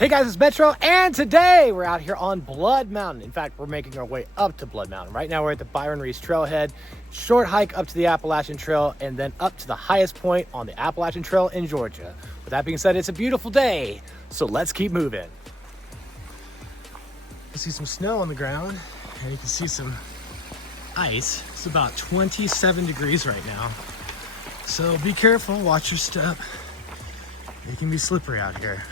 Hey guys, it's Metro, and today we're out here on Blood Mountain. In fact, we're making our way up to Blood Mountain. Right now we're at the Byron Reece Trailhead. Short hike up to the Appalachian Trail and then up to the highest point on the Appalachian Trail in Georgia. With that being said, it's a beautiful day, so let's keep moving. You see some snow on the ground, and you can see some ice. It's about 27 degrees right now. So be careful, watch your step. It can be slippery out here.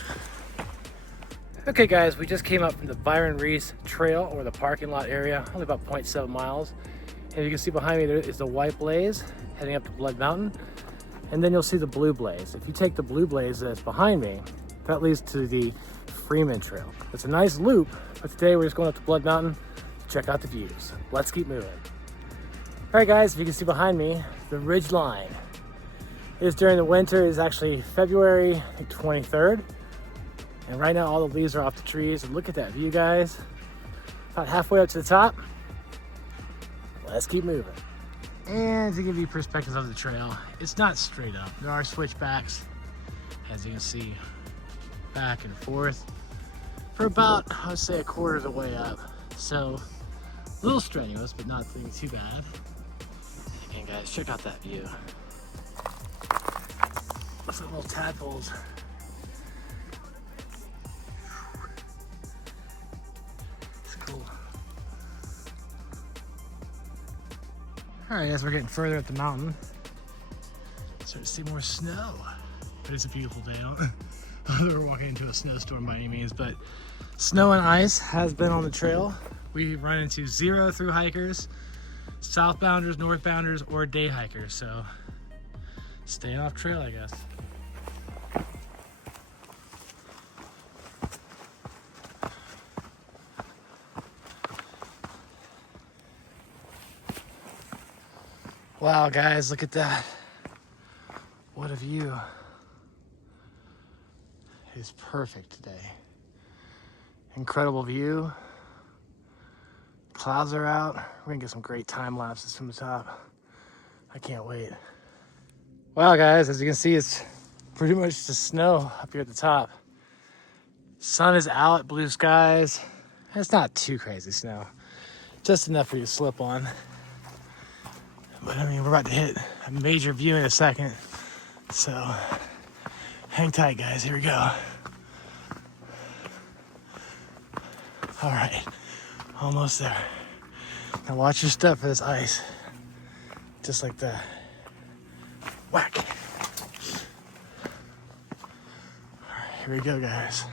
Okay guys, we just came up from the Byron Reece Trail, or the parking lot area, only about 0.7 miles. And you can see behind me there is the white blaze heading up to Blood Mountain. And then you'll see the blue blaze. If you take the blue blaze that's behind me, that leads to the Freeman Trail. It's a nice loop, but today we're just going up to Blood Mountain to check out the views. Let's keep moving. All right guys, if you can see behind me, the ridge line is during the winter is actually February 23rd. And right now all the leaves are off the trees. And look at that view, guys. About halfway up to the top. Let's keep moving. And to give you perspective of the trail, it's not straight up. There are switchbacks, as you can see, back and forth for about, I would say, a quarter of the way up. So a little strenuous, but not too bad. Again, guys, check out that view. Looks like little tadpoles. Cool. All right, as we're getting further up the mountain, start to see more snow. But it's a beautiful day out. We're walking into a snowstorm by any means, but snow and ice has been on the trail. We run into zero through hikers, southbounders, northbounders, or day hikers. So staying off trail, I guess. Wow, guys, look at that. What a view. It is perfect today. Incredible view. Clouds are out. We're gonna get some great time lapses from the top. I can't wait. Wow, guys, as you can see, it's pretty much just snow up here at the top. Sun is out, blue skies. It's not too crazy snow. Just enough for you to slip on. But I mean, we're about to hit a major view in a second. So hang tight, guys, here we go. All right, almost there. Now watch your step for this ice. Just like that. Whack. All right, here we go, guys.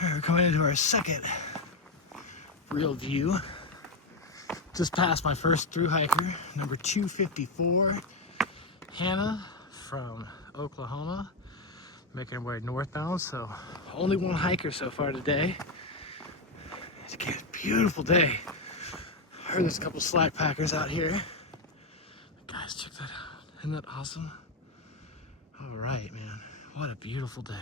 We're coming into our second real view. Just passed my first through hiker, number 254, Hannah from Oklahoma, making her way northbound. So only one hiker so far today. It's a beautiful day. I heard there's a couple slack packers out here. Guys, check that out. Isn't that awesome? All right, man. What a beautiful day.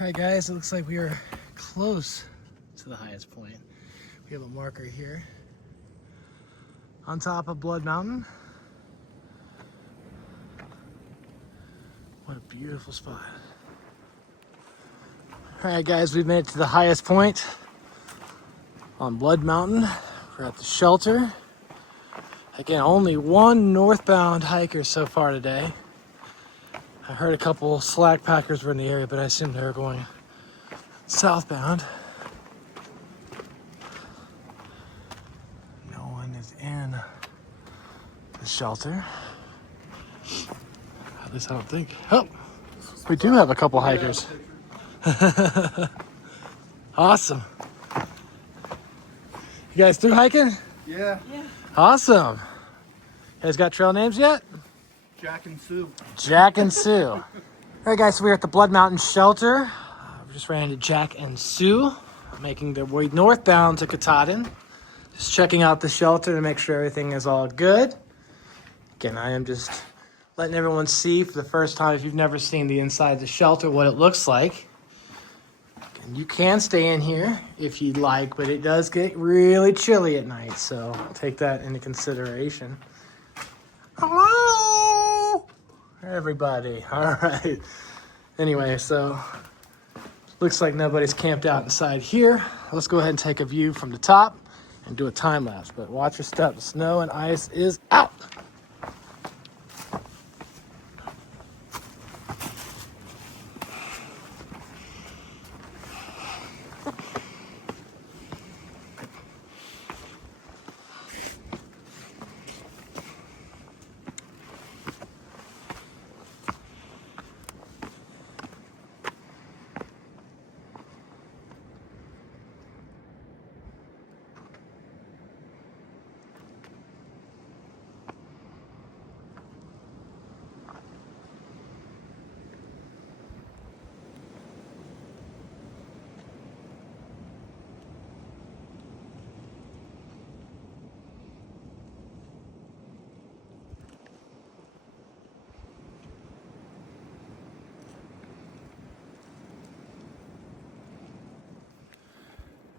All right, guys, it looks like we are close to the highest point. We have a marker here on top of Blood Mountain. What a beautiful spot. All right, guys, we've made it to the highest point on Blood Mountain. We're at the shelter. Again, only one northbound hiker so far today. I heard a couple slack packers were in the area, but I assumed they were going southbound. No one is in the shelter. At least I don't think. Oh, we do have a couple hikers. Awesome. You guys through hiking? Yeah. Awesome. You guys got trail names yet? Jack and Sue. Jack and Sue. All right, guys, so we're at the Blood Mountain Shelter. We just ran into Jack and Sue, making their way northbound to Katahdin. Just checking out the shelter to make sure everything is all good. Again, I am just letting everyone see for the first time, if you've never seen the inside of the shelter, what it looks like. And you can stay in here if you'd like, but it does get really chilly at night, so take that into consideration. Hello, everybody. All right. Anyway, so looks like nobody's camped out inside here. Let's go ahead and take a view from the top and do a time lapse, but watch your step. The snow and ice is out.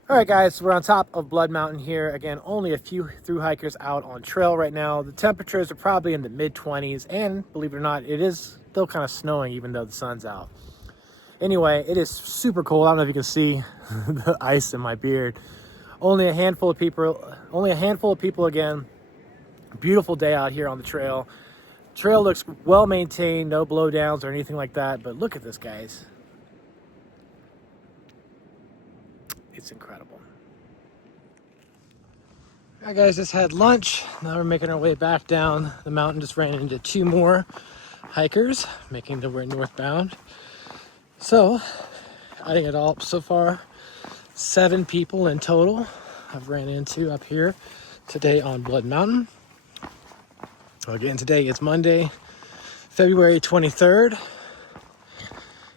All right, guys, so we're on top of Blood Mountain here. Again, only a few through hikers out on trail right now. The temperatures are probably in the mid-20s, and believe it or not, it is still kind of snowing even though the sun's out. Anyway, it is super cold. I don't know if you can see the ice in my beard. Only a handful of people again. Beautiful day out here on the trail. Trail looks well maintained, no blowdowns or anything like that, but look at this, guys. It's incredible. All right, guys, just had lunch. Now we're making our way back down the mountain. Just ran into two more hikers, making their way northbound. So, adding it all up so far, 7 people in total I've ran into up here today on Blood Mountain. Again, today is Monday, February 23rd.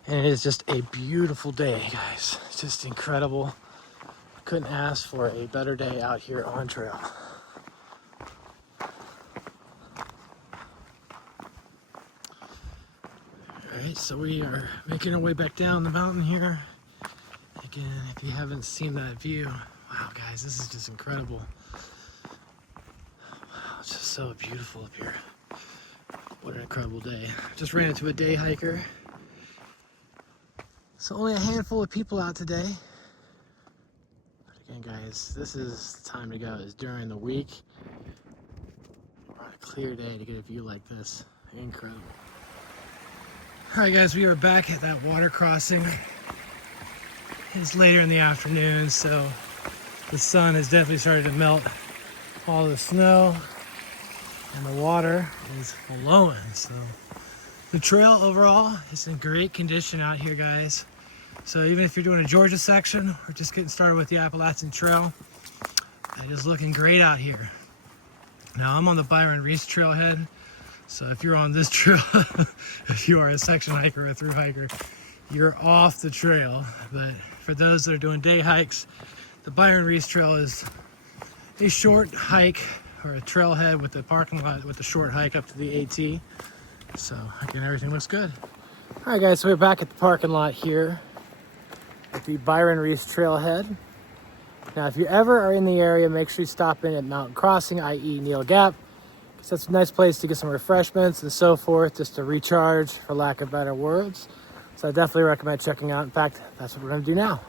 And it is just a beautiful day, guys. It's just incredible. Couldn't ask for a better day out here on trail. Alright, so we are making our way back down the mountain here. Again, if you haven't seen that view, wow, guys, this is just incredible. Wow, it's just so beautiful up here. What an incredible day. Just ran into a day hiker. So only a handful of people out today. But again, guys, this is the time to go. It's during the week. We're on a clear day to get a view like this. Incredible. All right, guys, we are back at that water crossing. It's later in the afternoon, so the sun has definitely started to melt all the snow, and the water is flowing. So the trail overall is in great condition out here, guys. So even if you're doing a Georgia section or just getting started with the Appalachian Trail, it is looking great out here. Now I'm on the Byron Reece Trailhead. So if you're on this trail, if you are a section hiker or a through hiker, you're off the trail. But for those that are doing day hikes, the Byron Reece Trail is a short hike or a trailhead with the parking lot with a short hike up to the AT. So again, everything looks good. All right, guys, so we're back at the parking lot here at the Byron Reece Trailhead. Now, if you ever are in the area, make sure you stop in at Mountain Crossing, i.e. Neal Gap, because that's a nice place to get some refreshments and so forth, just to recharge, for lack of better words. So I definitely recommend checking out. In fact, that's what we're going to do now.